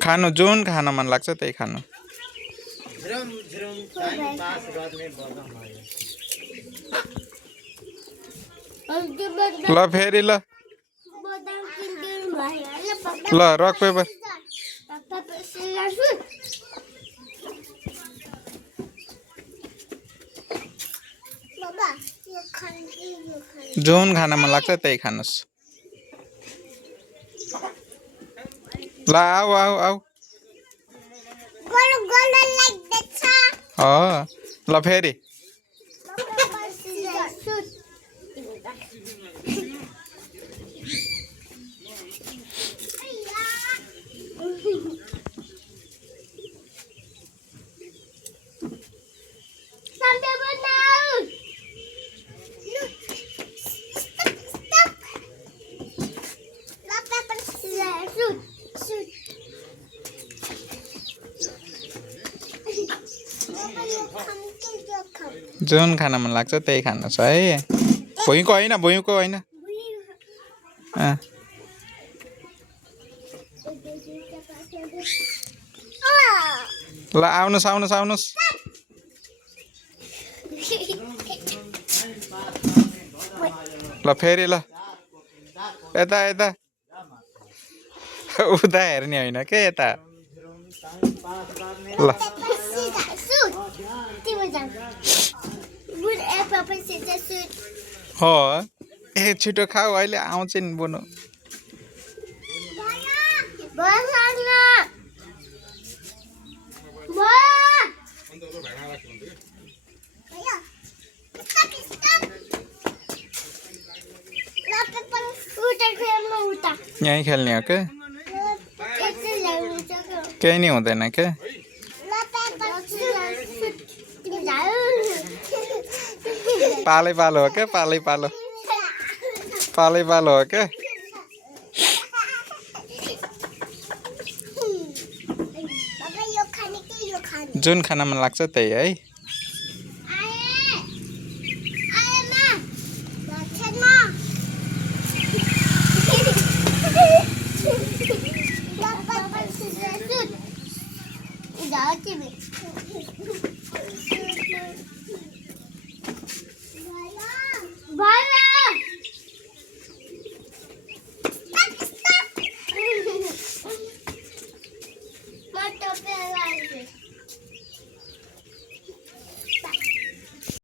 खानु जुन खान मन लाग्छ त्यही खानु ल फेरि ल ल रक पेपर जुन खान मन लाग्छ त्यही खानुस् ल आऊ आऊ आऊ ल फेरि जुन खान मन लाग्छ त्यही खानुहोस् है भुइँको होइन ल आउनुहोस् ल फेरि ल यता उता हेर्ने होइन के यता ल हो ए छिटो खाऊ अहिले आउँछ नि बुनु यहीँ खेल्ने हो के केही नि हुँदैन के पालो हो क्या पालो हो क्या जुन खान मन लाग्छ त्यही है